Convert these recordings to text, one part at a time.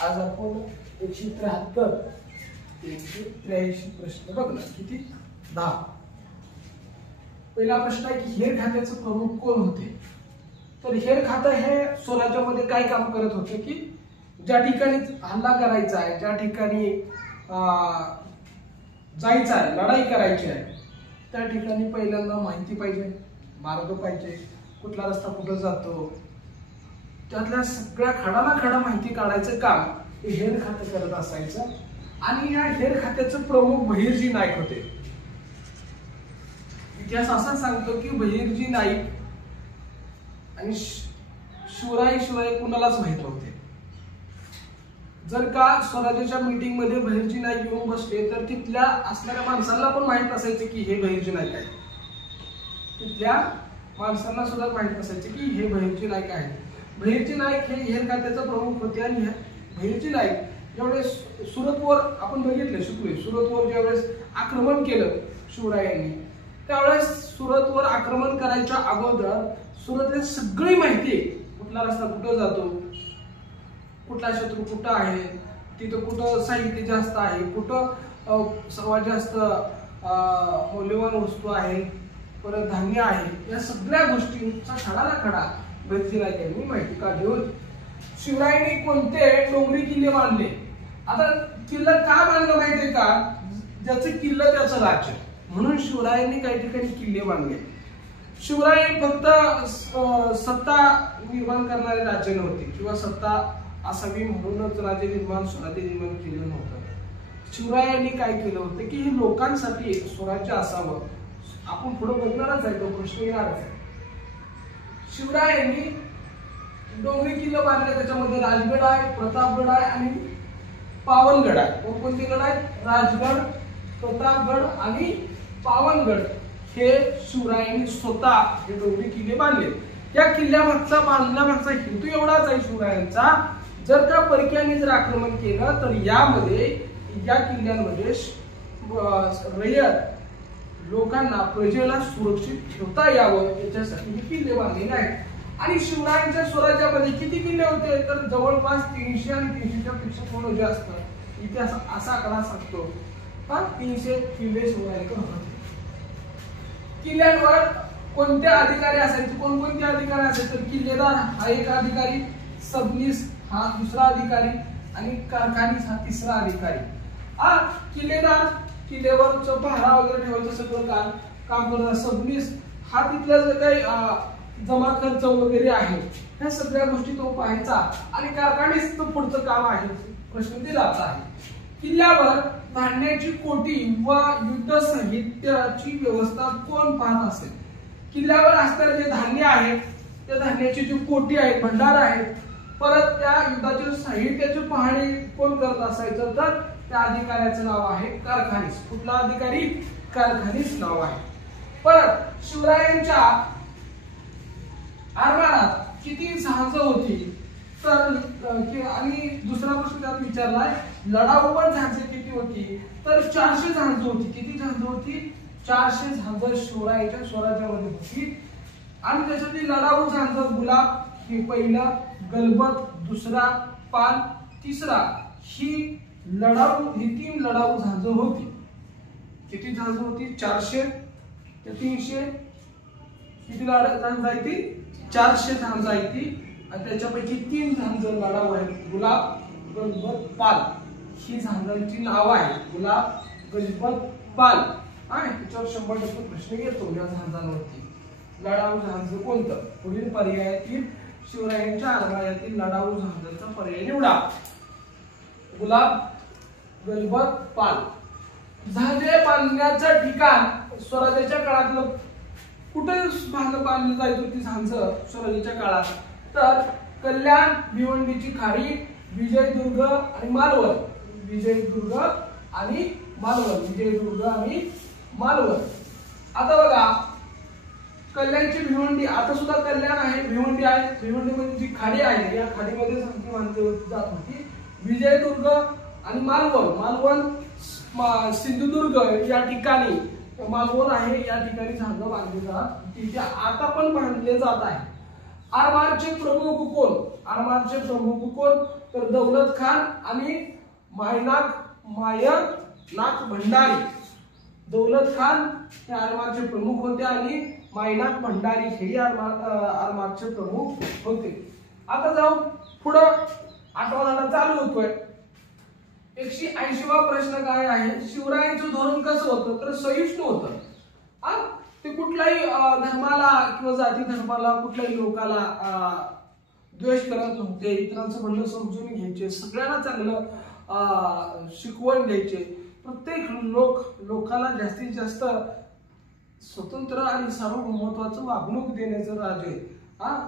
आज आपण 173 183 प्रश्न बघणार. किती? 10. पहिला प्रश्न आहे की हेर खात्याचे प्रमुख कोण होते? तर हेर खातं हे स्वराज्यामध्ये काय काम करत होते की ज्या ठिकाणी हल्ला करायचा आहे, ज्या ठिकाणी जायचं आहे, लढाई करायची आहे, त्या ठिकाणी पहिल्यांदा माहिती पाहिजे, मार्ग पाहिजे, कुठला रस्ता कुठं जातो, त्यातल्या सगळ्या खडाला खडा माहिती काढायचं काम हे हेर खातं करत असायचं. आणि या हेर खात्याचे प्रमुख बहिर्जी नाईक होते. इतिहास असा सांगतो की बहिर्जी नाईक आणि शिवराय कुणालाच माहित नव्हते. जर का स्वराज्याच्या मीटिंग मध्ये बहिर्जी नाईक येऊन बसले तर तिथल्या असणाऱ्या माणसांना पण माहित नसायचे की हे बहिर्जी नाईक आहे. तिथल्या माणसांना सुद्धा माहित नसायचे की हे बहिर्जी नाईक आहे. बहिर्जी नाईक हे हेर खात्याचे प्रमुख होते. आणि बहिर्जी नाईक ज्यावेळेस सुरतवर आपण बघितले शिकलोय, सुरतवर ज्यावेळेस आक्रमण केलं शिवरायांनी, त्यावेळेस सुरतवर आक्रमण करायच्या अगोदर सुरतला सगळी माहिती, कुठला रस्ता कुठं जातो, कुठला शत्रू कुठं आहे, तिथं कुठं साहित्य जास्त आहे, कुठं सर्वात जास्त मौल्यवान वस्तू आहे, परत धान्य आहे, या सगळ्या गोष्टींचा खडाला खडा बहिर्जी नाईक यांनी माहिती काढली होती. शिवरायांनी कोणते डोंगरी किल्ले बांधले? आता किल्ला का बांधलं माहितीये का? ज्याचं किल्ला त्याचं राज्य, म्हणून शिवरायांनी काही ठिकाणी किल्ले बांधले. शिवराय फक्त सत्ता निर्माण करणारे राज्य नव्हते किंवा सत्ता असावी म्हणूनच राज्य निर्माण स्वराज्य निर्माण केलं नव्हतं. शिवरायांनी काय केलं होतं की हे लोकांसाठी एक स्वराज्य असावं. आपण पुढे बघणारच आहे, तो प्रश्न येणारच आहे. शिवरायांनी डोंगरी किल्ले बांधले, त्याच्यामध्ये राजगड आहे, प्रतापगड आहे आणि पावनगड आहे. कोणकोणते गड आहेत? राजगड, प्रतापगड आणि पावनगड हे शिवरायांनी स्वतः हे डोंगरी किल्ले बांधले. या किल्ल्यामागचा बांधण्यामागचा हेतू एवढाच आहे शिवरायांचा, जर का परक्यांनी जर आक्रमण केलं तर यामध्ये या किल्ल्यांमध्ये रयत लोकांना, प्रजेला सुरक्षित ठेवता यावं याच्यासाठी हे किल्ले बांधलेले आहेत. आणि शिवरायांच्या स्वराज्यामध्ये किती किल्ले होते? तर जवळपास 300 आणि 300च्या पेक्षा थोडं जास्त. इतिहास असा आकडा सांगतो 300 किल्ले शिवरायांकडे होते. किल्ल्यांवर कोणते अधिकारी असायचे? कोणकोणते अधिकारी असायचे? तर किल्लेदार हा एक अधिकारी, सबनीस हा दुसरा अधिकारी आणि कारखानीस हा तिसरा अधिकारी. किल्लेदार किल्ल्यावरच पहारा वगैरे ठेवायचं सगळं काम करणार. सबनीस हा तिथल्या जे काही जमा खर्च वगैरे आहे ह्या सगळ्या गोष्टी तो पाहायचा. आणि कारखानीस तो पुढचं काम आहे, प्रश्न दिलाच आहे. किल्ल्यावर धान्याची कोठी व युद्ध साहित्याची व्यवस्था कोण पाहत असेल? किल्ल्यावर असणारे जे धान्य आहे, त्या धान्याची जी कोठी आहे, भंडार आहे, परत त्या युद्धाच्या साहित्याची पाहणी कोण करत असायचं? तर त्या अधिकाऱ्याचं नाव आहे कारखानीस. कुठला अधिकारी? कारखानीस नाव आहे. परत शिवरायांच्या आरमारात किती जहाजं होती? तर आणि दुसरा प्रश्न त्यात विचारलाय, लढाऊ जहाजे किती होती? तर 400 जहाजं होती. किती जहाजं होती? 400 जहाजं शिवरायांच्या स्वराज्यामध्ये होती. आणि त्याच्यातील लढाऊ जहाज गुलाब हे पहिलं, गलबत दुसरा, पाल तिसरा, ही 3 लढाऊ जहाजं होती. किती जहाजं होती? 400 ते 300. किती जहाजं आहेत ती? 400 जहाजं आहेत ती. आणि त्याच्यापैकी 3 जहाजं लढाऊ आहेत, गुलाब, गलबत, पाल. ही जहाजांची नाव आहेत, गुलाब, गलबत, पाल. त्याच्यावर 100% प्रश्न येतो या जहाजांवरती. लढाऊ जहाज कोणतं? पुढील पर्यायातील शिवरायांच्या आरमारातील लढाऊ जहाजांचा पर्याय निवडा. गुलाब, गलबत, पाल. जहाजे बांधण्याचं ठिकाण स्वराज्याच्या काळातलं कुठे बांधली जायची होती जहाजं स्वराज्याच्या काळात? तर कल्याण, भिवंडीची खाडी, विजयदुर्ग आणि मालवण. विजयदुर्ग आणि मालवण. विजयदुर्ग आणि मालवण. आता बघा, कल्याणची भिवंडी, आता सुद्धा कल्याण आहे, भिवंडी आहे. भिवंडीमध्ये जी खाडी आहे या खाडीमध्ये जहाजे बांधली जात होती. विजयदुर्ग आणि मालवण सिंधुदुर्ग या ठिकाणी मालवण आहे, या ठिकाणी जहाज बांधले जात तिथे आता पण बांधले जात आहे. आरमारचे प्रमुख कोण? आरमारचे प्रमुख कोण? तर दौलत खान आणि मायनाक भंडारी. दौलत खान हे आरमारचे प्रमुख होते आणि मायनाक भंडारी हे आरमारचे प्रमुख होते. आता जाऊ पुढं, 8वा धडा चालू होतोय. 180वा प्रश्न काय आहे? शिवरायांचं धोरण कसं होतं? तर सहिष्णू होतं. ते कुठल्याही धर्माला किंवा जाती धर्माला, कुठल्याही लोकाला द्वेष करत नव्हते. इतरांचं म्हणणं समजून घ्यायचे, सगळ्यांना चांगलं शिकवण द्यायचे. प्रत्येक लोकाला जास्तीत जास्त स्वतंत्र आणि सार्वभौमत्वाचं वागणूक देण्याचं राजे.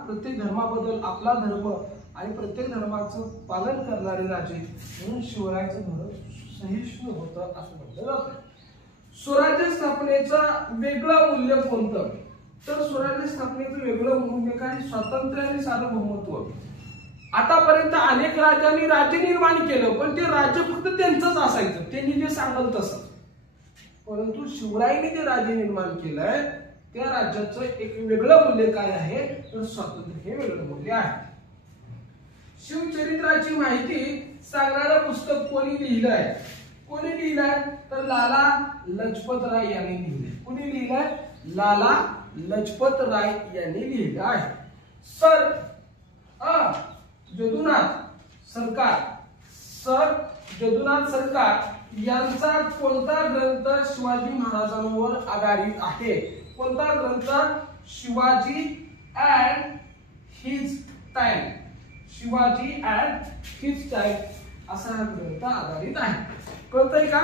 प्रत्येक धर्माबद्दल आपला धर्म आणि प्रत्येक धर्माचं पालन करणारे राजे, म्हणून शिवरायांचं धोरण सहिष्णू होतं असं म्हटलं जातं. स्वराज्य स्थापनेचं वेगळं मूल्य कोणतं? तर स्वराज्य स्थापनेचं वेगळं मूल्य काय? स्वातंत्र्य आणि सार्वभौमत्व. आतापर्यंत अनेक राजांनी राज्य निर्माण केलं, पण ते राज्य फक्त त्यांचंच असायचं, त्यांनी जे सांगल तसं. परंतु शिवरायांनी जे राज्य निर्माण केलंय त्या राज्याचं एक वेगळं मूल्य काय आहे? तर स्वातंत्र्य हे वेगळं मूल्य आहे. शिवचरित्राची माहिती सांगणारं पुस्तक कोणी लिहिलंय? कोणी लिहिलंय? तर लाला लजपत राय यांनी लिहिलंय. कोणी लिहिलंय? लाला लजपत राय यांनी लिहिलं आहे. सर जदुनाथ सरकार यांचा कोणता ग्रंथ शिवाजी महाराजांवर आधारित आहे? कोणता ग्रंथ? Shivaji and his time. Shivaji and his time असा हा ग्रंथ आधारित आहे. कळतंय का?